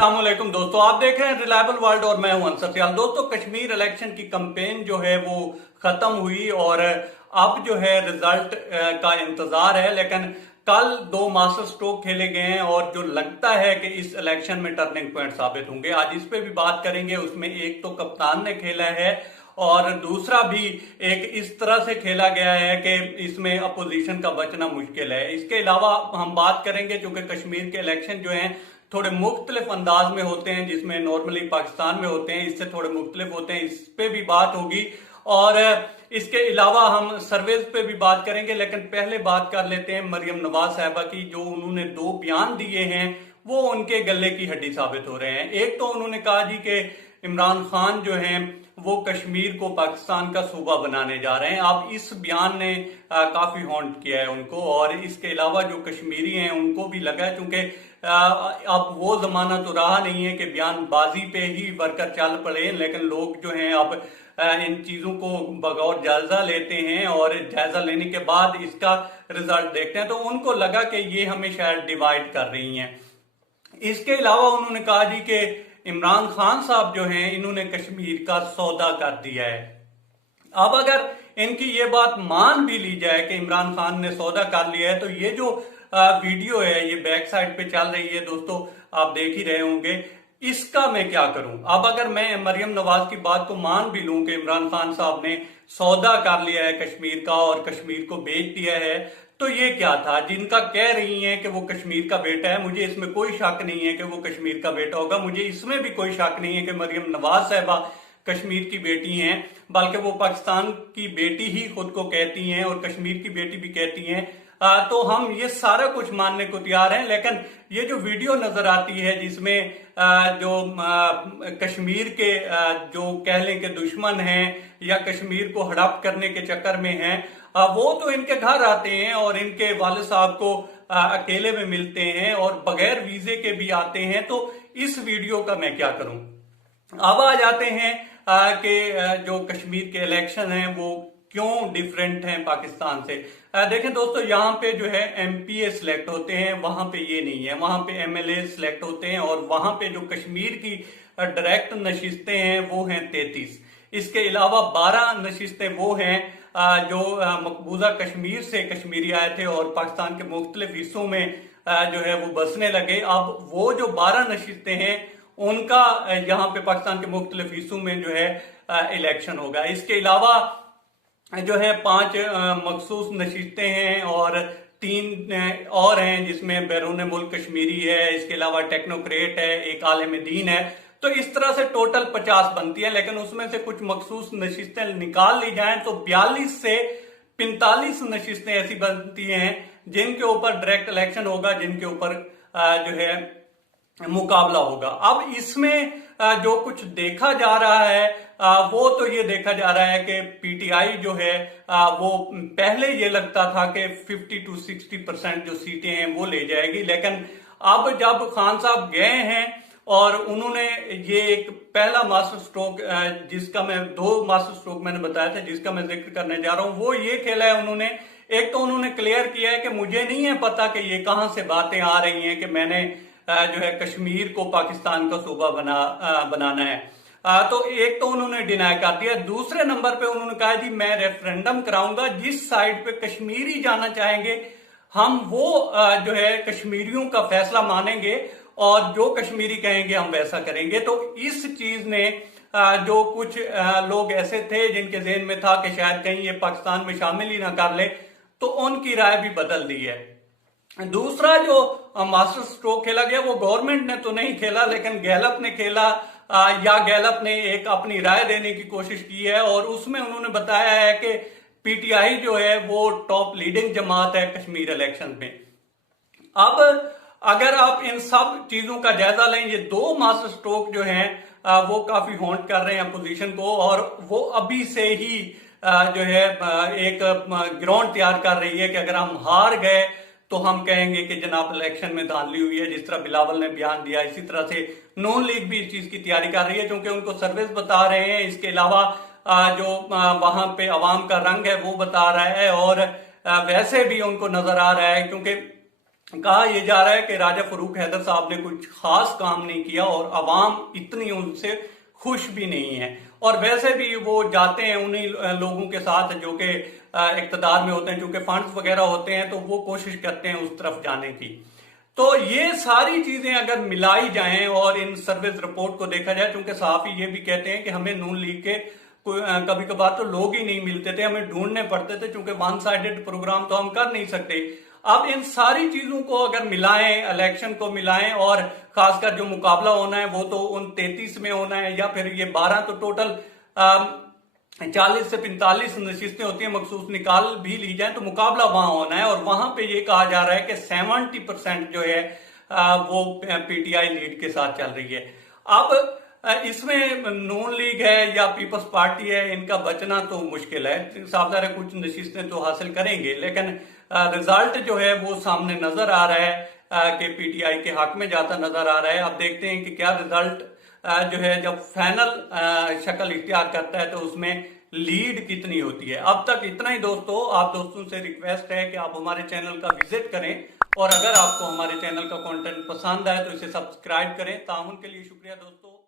अस्सलामुअलैकुम दोस्तों, आप देख रहे हैं रिलायबल वर्ल्ड और मैं हूं अंसर सियाल। दोस्तों, कश्मीर इलेक्शन की कैंपेन जो है वो खत्म हुई और अब जो है रिजल्ट का इंतजार है। लेकिन कल दो मास्टर स्ट्रोक खेले गए हैं और जो लगता है कि इस इलेक्शन में टर्निंग पॉइंट साबित होंगे, आज इस पे भी बात करेंगे। उसमें एक तो कप्तान ने खेला है और दूसरा भी एक इस तरह से खेला गया है कि इसमें अपोजिशन का बचना मुश्किल है। इसके अलावा हम बात करेंगे चूंकि कश्मीर के इलेक्शन जो हैं थोड़े मुख्तलिफ अंदाज में होते हैं, जिसमें नॉर्मली पाकिस्तान में होते हैं, इससे थोड़े मुख्तलिफ होते हैं, इस पे भी बात होगी। और इसके अलावा हम सर्वेज पे भी बात करेंगे। लेकिन पहले बात कर लेते हैं मरियम नवाज साहिबा की। जो उन्होंने दो बयान दिए हैं वो उनके गले की हड्डी साबित हो रहे हैं। एक तो उन्होंने कहा जी कि इमरान खान जो हैं वो कश्मीर को पाकिस्तान का सूबा बनाने जा रहे हैं। अब इस बयान ने काफी हॉन्ट किया है उनको। और इसके अलावा जो कश्मीरी हैं उनको भी लगा है, क्योंकि अब वो जमाना तो रहा नहीं है कि बयानबाजी पे ही वर्कर चल पड़े, लेकिन लोग जो हैं अब इन चीजों को बगौर जायजा लेते हैं और जायजा लेने के बाद इसका रिजल्ट देखते हैं। तो उनको लगा कि ये हमें शायद डिवाइड कर रही हैं। इसके अलावा उन्होंने कहा जी कि इमरान खान साहब जो हैं इन्होंने कश्मीर का सौदा कर दिया है। अब अगर इनकी ये बात मान भी ली जाए कि इमरान खान ने सौदा कर लिया है, तो ये जो वीडियो है ये बैक साइड पे चल रही है दोस्तों, आप देख ही रहे होंगे। इसका मैं क्या करूं? अब अगर मैं मरियम नवाज की बात को मान भी लूं कि इमरान खान साहब ने सौदा कर लिया है कश्मीर का और कश्मीर को बेच दिया है, तो ये क्या था? जिनका कह रही हैं कि वो कश्मीर का बेटा है, मुझे इसमें कोई शक नहीं है कि वो कश्मीर का बेटा होगा। मुझे इसमें भी कोई शक नहीं है कि मरियम नवाज साहिबा कश्मीर की बेटी हैं, बल्कि वो पाकिस्तान की बेटी ही खुद को कहती हैं और कश्मीर की बेटी भी कहती हैं। तो हम ये सारा कुछ मानने को तैयार हैं। लेकिन ये जो वीडियो नजर आती है जिसमें जो कश्मीर के जो कह लें कि दुश्मन हैं या कश्मीर को हड़प करने के चक्कर में हैं, वो तो इनके घर आते हैं और इनके वालिद साहब को अकेले में मिलते हैं और बगैर वीजे के भी आते हैं। तो इस वीडियो का मैं क्या करूं? अब आ जाते हैं कि जो कश्मीर के इलेक्शन हैं वो क्यों डिफरेंट हैं पाकिस्तान से। देखें दोस्तों, यहाँ पे जो है एमपीए सिलेक्ट होते हैं, वहां पे ये नहीं है। वहां पे एमएलए सिलेक्ट होते हैं और वहां पे जो कश्मीर की डायरेक्ट नशिस्तें हैं वो हैं 33। इसके अलावा 12 नशिस्तें वो हैं जो मकबूजा कश्मीर से कश्मीरी आए थे और पाकिस्तान के मुख्तलिफ हिस्सों में जो है वो बसने लगे। अब वो जो 12 नशिस्तें हैं उनका यहाँ पे पाकिस्तान के मुख्तलिफ हिस्सों में जो है इलेक्शन होगा। इसके अलावा जो है 5 मखसूस नशिस्तें हैं और 3 और हैं जिसमें बैरून मुल्क कश्मीरी है, इसके अलावा टेक्नोक्रेट है, एक आलिम दीन है। तो इस तरह से टोटल 50 बनती है। लेकिन उसमें से कुछ मखसूस नशिस्तें निकाल ली जाएं तो 42 से 45 नशिस्तें ऐसी बनती हैं जिनके ऊपर डायरेक्ट इलेक्शन होगा, जिनके ऊपर जो है मुकाबला होगा। अब इसमें जो कुछ देखा जा रहा है वो तो ये देखा जा रहा है कि पीटीआई जो है वो पहले ये लगता था कि 50 to 60% जो सीटें हैं वो ले जाएगी। लेकिन अब जब खान साहब गए हैं और उन्होंने ये एक पहला मास्टर स्ट्रोक, जिसका मैं 2 मास्टर स्ट्रोक मैंने बताया था जिसका मैं जिक्र करने जा रहा हूं, वो ये खेला है उन्होंने। एक तो उन्होंने क्लियर किया है कि मुझे नहीं है पता कि ये कहां से बातें आ रही हैं कि मैंने जो है कश्मीर को पाकिस्तान का सूबा बनाना है। तो एक तो उन्होंने डिनाई कर दिया। दूसरे नंबर पे उन्होंने कहा जी मैं रेफरेंडम कराऊंगा, जिस साइड पे कश्मीरी जाना चाहेंगे हम वो जो है कश्मीरियों का फैसला मानेंगे और जो कश्मीरी कहेंगे हम वैसा करेंगे। तो इस चीज ने जो कुछ लोग ऐसे थे जिनके जहन में था कि शायद कहीं ये पाकिस्तान में शामिल ही ना कर ले, तो उनकी राय भी बदल दी है। दूसरा जो मास्टर स्ट्रोक खेला गया वो गवर्नमेंट ने तो नहीं खेला, लेकिन गैलप ने खेला या गैलप ने एक अपनी राय देने की कोशिश की है और उसमें उन्होंने बताया है कि पीटीआई जो है वो टॉप लीडिंग जमात है कश्मीर इलेक्शन में। अब अगर आप इन सब चीजों का जायजा लें, ये 2 मास्टर स्ट्रोक जो हैं वो काफी हॉन्ट कर रहे हैं अपोजिशन को और वो अभी से ही जो है एक ग्राउंड तैयार कर रही है कि अगर हम हार गए तो हम कहेंगे कि जनाब इलेक्शन में धांधली हुई है, जिस तरह बिलावल ने बयान दिया। इसी तरह से नून लीग भी इस चीज की तैयारी कर रही है क्योंकि उनको सर्विस बता रहे हैं। इसके अलावा जो वहां पे अवाम का रंग है वो बता रहा है और वैसे भी उनको नजर आ रहा है, क्योंकि कहा यह जा रहा है कि राजा फरूक हैदर साहब ने कुछ खास काम नहीं किया और अवाम इतनी उनसे खुश भी नहीं है, और वैसे भी वो जाते हैं उन्हीं लोगों के साथ जो कि इक़्तिदार में होते हैं, चूंकि फंड्स वगैरह होते हैं तो वो कोशिश करते हैं उस तरफ जाने की। तो ये सारी चीजें अगर मिलाई जाएं और इन सर्विस रिपोर्ट को देखा जाए, क्योंकि सहाफी ये भी कहते हैं कि हमें नून लीग के कभी कभार तो लोग ही नहीं मिलते थे, हमें ढूंढने पड़ते थे, क्योंकि वन साइडेड प्रोग्राम तो हम कर नहीं सकते। अब इन सारी चीजों को अगर मिलाएं, इलेक्शन को मिलाएं, और खासकर जो मुकाबला होना है वो तो उन 33 में होना है, या फिर ये 12 तो टोटल 40 से 45 नशिस्तें होती हैं, मखसूस निकाल भी ली जाए तो मुकाबला वहां होना है। और वहां पे ये कहा जा रहा है कि 70% जो है वो पीटीआई लीड के साथ चल रही है। अब इसमें नून लीग है या पीपल्स पार्टी है, इनका बचना तो मुश्किल है। साफ है कुछ नशिस्तें तो हासिल करेंगे, लेकिन रिजल्ट जो है वो सामने नजर आ रहा है कि पीटीआई के हक में जाता नजर आ रहा है। अब देखते हैं कि क्या रिजल्ट जो है जब फाइनल शक्ल इख्तियार करता है तो उसमें लीड कितनी होती है। अब तक इतना ही दोस्तों। आप दोस्तों से रिक्वेस्ट है कि आप हमारे चैनल का विजिट करें, और अगर आपको हमारे चैनल का कंटेंट पसंद आए तो इसे सब्सक्राइब करें। ताउन के लिए शुक्रिया दोस्तों।